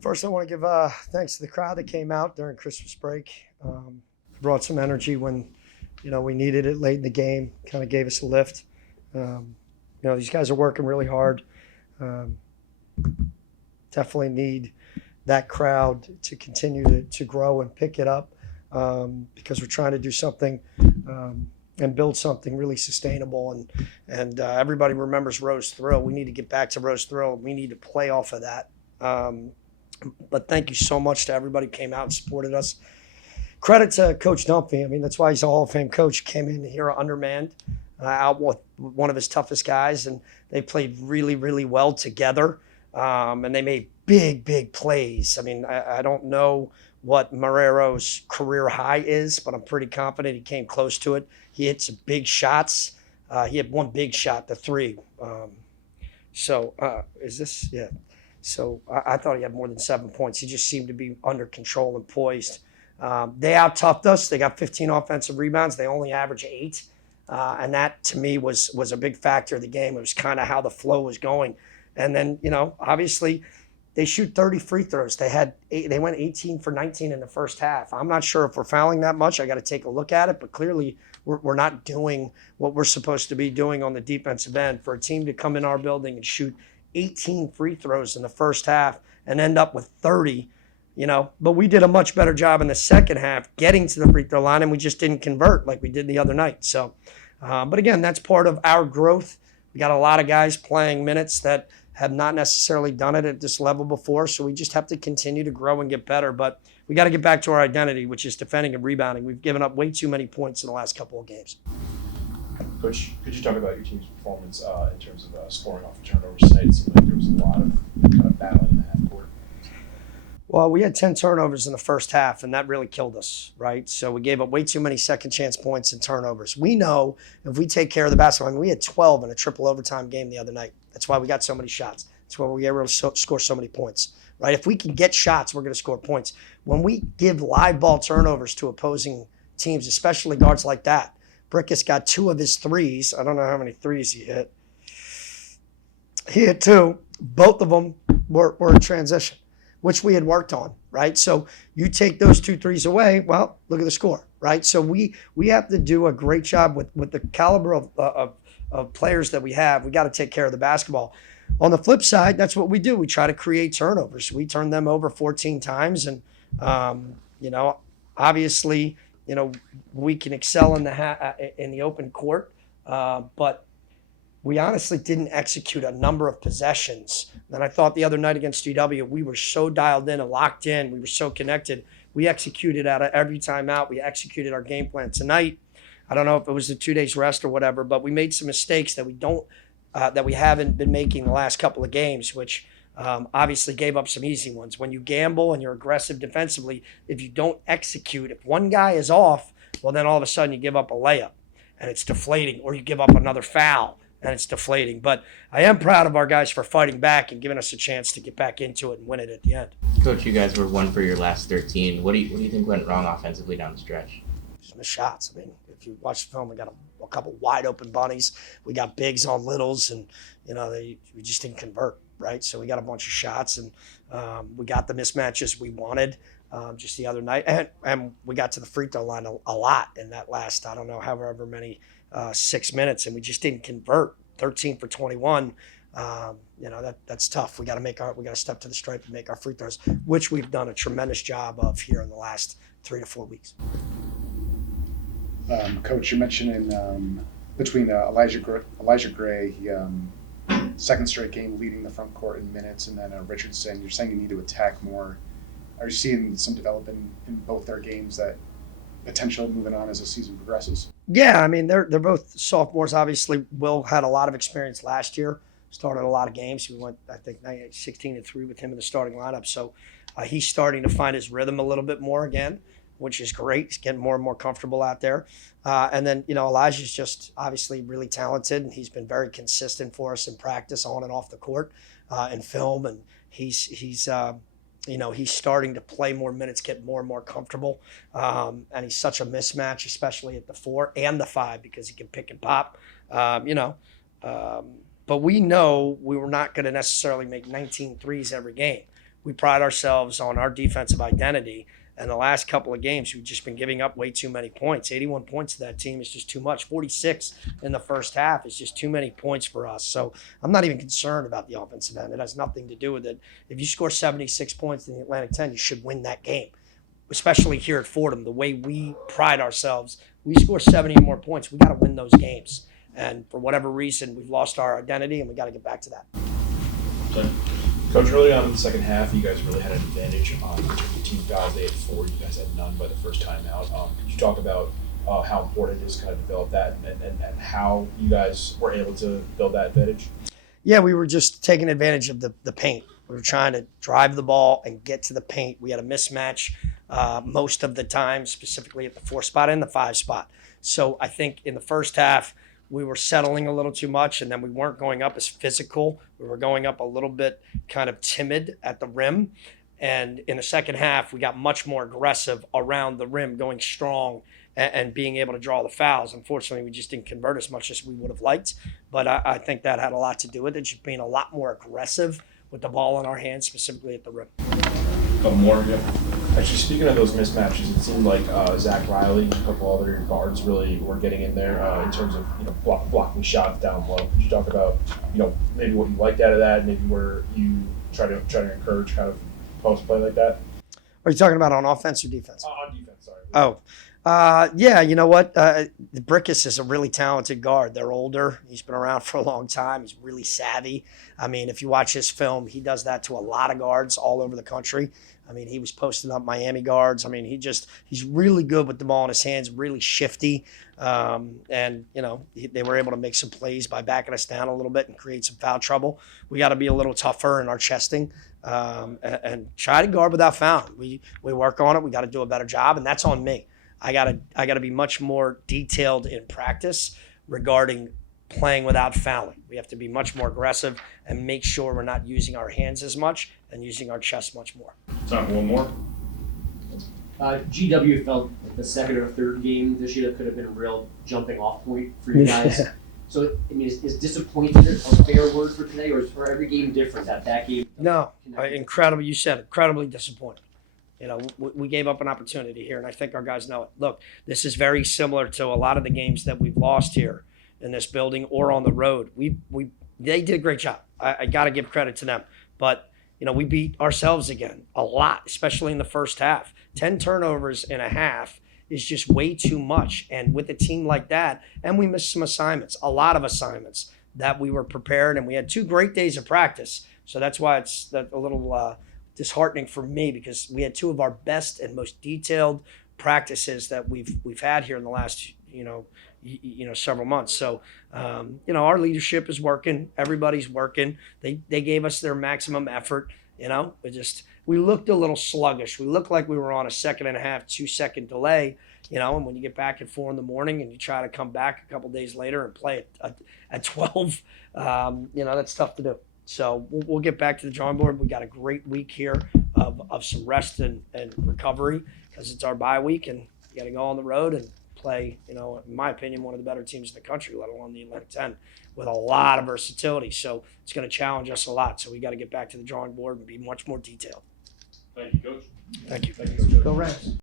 First, I want to give thanks to the crowd that came out during Christmas break. Brought some energy when, we needed it late in the game. Kind of gave us a lift. These guys are working really hard. Um, Definitely need that crowd to continue to grow and pick it up because we're trying to do something and build something really sustainable. And everybody remembers Rose Thrill. We need to get back to Rose Thrill. We need to play off of that. But thank you so much to everybody who came out and supported us. Credit to Coach Dunphy. I mean, that's why he's a Hall of Fame coach. Came in here undermanned, out with one of his toughest guys, and they played really, really well together. And they made big plays. I mean, I don't know what Marrero's career high is, but I'm pretty confident he came close to it. He hit some big shots. He had one big shot, the three. Is this? Yeah. So I thought he had more than 7 points. He just seemed to be under control and poised. They out-toughed us. They got 15 offensive rebounds. They only averaged 8. And that, to me, was a big factor of the game. It was kind of how the flow was going. And then, obviously, they shoot 30 free throws. They went 18 for 19 in the first half. I'm not sure if we're fouling that much. I got to take a look at it. But clearly, we're not doing what we're supposed to be doing on the defensive end. For a team to come in our building and shoot 18 free throws in the first half and end up with 30, but we did a much better job in the second half getting to the free throw line, and we just didn't convert like we did the other night. So, but again, that's part of our growth. We got a lot of guys playing minutes that have not necessarily done it at this level before, so we just have to continue to grow and get better. But we got to get back to our identity, which is defending and rebounding. We've given up way too many points in the last couple of games. Coach, could you talk about your team's performance in terms of scoring off of turnovers tonight? It seemed like there was a lot of kind of battling in the half court. Well, we had 10 turnovers in the first half, and that really killed us, right? So we gave up way too many second chance points and turnovers. We know if we take care of the basketball, I mean, we had 12 in a triple overtime game the other night. That's why we got so many shots. That's why we were able to score so many points, right? If we can get shots, we're going to score points. When we give live ball turnovers to opposing teams, especially guards like that, Brickus got 2 of his threes. I don't know how many threes he hit. He hit 2. Both of them were in transition, which we had worked on, right? So you take those 2 threes away, well, look at the score, right? So we have to do a great job with the caliber of players that we have. We got to take care of the basketball. On the flip side, that's what we do. We try to create turnovers. We turn them over 14 times, and obviously, we can excel in the open court, but we honestly didn't execute a number of possessions. And I thought the other night against GW, we were so dialed in and locked in. We were so connected. We executed out of every timeout. We executed our game plan. Tonight, I don't know if it was the 2 days rest or whatever, but we made some mistakes that we haven't been making the last couple of games, which obviously gave up some easy ones. When you gamble and you're aggressive defensively, if you don't execute, if one guy is off, well, then all of a sudden you give up a layup and it's deflating, or you give up another foul and it's deflating. But I am proud of our guys for fighting back and giving us a chance to get back into it and win it at the end. Coach, you guys were 1 for your last 13. What do you think went wrong offensively down the stretch? Just missed shots. I mean, if you watch the film, we got a couple wide open bunnies. We got bigs on littles, and we just didn't convert, right? So we got a bunch of shots, and we got the mismatches we wanted just the other night, and we got to the free throw line a lot in that last, I don't know, however many 6 minutes, and we just didn't convert. 13 for 21. That's tough. We got to step to the stripe and make our free throws, which we've done a tremendous job of here in the last 3 to 4 weeks. Coach, you're mentioning between Elijah Gray, he, second straight game leading the front court in minutes, and then Richardson, you're saying you need to attack more. Are you seeing some development in both their games that potential moving on as the season progresses? Yeah, I mean, they're both sophomores. Obviously, Will had a lot of experience last year, started a lot of games. We went, I think, 16-3 with him in the starting lineup. So he's starting to find his rhythm a little bit more again, which is great. He's getting more and more comfortable out there. And then, Elijah's just obviously really talented, and he's been very consistent for us in practice on and off the court and film. And he's starting to play more minutes, get more and more comfortable. And he's such a mismatch, especially at the 4 and the 5, because he can pick and pop, But we know we were not going to necessarily make 19 threes every game. we pride ourselves on our defensive identity. And the last couple of games, we've just been giving up way too many points. 81 points to that team is just too much. 46 in the first half is just too many points for us. So I'm not even concerned about the offensive end. It has nothing to do with it. If you score 76 points in the Atlantic 10, you should win that game, especially here at Fordham. The way we pride ourselves, we score 70 or more points. We got to win those games. And for whatever reason, we've lost our identity, and we got to get back to that. Coach, early on in the second half, you guys really had an advantage in terms of team fouls. They had 4. You guys had none by the first time out. Could you talk about how important it is to kind of develop that and how you guys were able to build that advantage? Yeah, we were just taking advantage of the paint. We were trying to drive the ball and get to the paint. We had a mismatch most of the time, specifically at the 4 spot and the 5 spot. So I think in the first half, we were settling a little too much, and then we weren't going up as physical. We were going up a little bit kind of timid at the rim. And in the second half, we got much more aggressive around the rim, going strong and being able to draw the fouls. Unfortunately, we just didn't convert as much as we would have liked. But I think that had a lot to do with it, just being a lot more aggressive with the ball in our hands, specifically at the rim. Couple more, yeah. Actually, speaking of those mismatches, it seemed like Zach Riley and a couple other guards really were getting in there in terms of blocking shots down low. Could you talk about maybe what you liked out of that, maybe where you try to encourage kind of post play like that? Are you talking about on offense or defense? On defense, sorry. Oh, yeah, you know what? Brickus is a really talented guard. They're older. He's been around for a long time. He's really savvy. I mean, if you watch his film, he does that to a lot of guards all over the country. I mean, he was posting up Miami guards. I mean, he's really good with the ball in his hands, really shifty. And, they were able to make some plays by backing us down a little bit and create some foul trouble. We got to be a little tougher in our chesting and try to guard without fouling. We work on it. We got to do a better job, and that's on me. I gotta be much more detailed in practice regarding playing without fouling. We have to be much more aggressive and make sure we're not using our hands as much and using our chest much more. Time for one more. GW felt like the second or third game this year that could have been a real jumping off point for you guys. Yeah. So, I mean, is disappointed a fair word for today, or is for every game different that game? No, incredible. You said it, incredibly disappointed. We gave up an opportunity here, and I think our guys know it. Look, this is very similar to a lot of the games that we've lost here in this building or on the road. They did a great job. I got to give credit to them. But, we beat ourselves again a lot, especially in the first half. 10 turnovers in a half is just way too much. And with a team like that, and we missed some assignments, a lot of assignments that we were prepared, and we had 2 great days of practice. So that's why it's a little disheartening for me, because we had 2 of our best and most detailed practices that we've had here in the last several months. So our leadership is working. Everybody's working. They gave us their maximum effort. We looked a little sluggish. We looked like we were on a 2.5, 2-second delay. And when you get back at 4 a.m. and you try to come back a couple days later and play at 12, that's tough to do. So we'll get back to the drawing board. We got a great week here of some rest and recovery, because it's our bye week, and you got to go on the road and play, in my opinion, one of the better teams in the country, let alone the Atlantic 10, with a lot of versatility. So it's going to challenge us a lot. So we got to get back to the drawing board and be much more detailed. Thank you, Coach. Thank you. Thank you, Coach. Go Rams.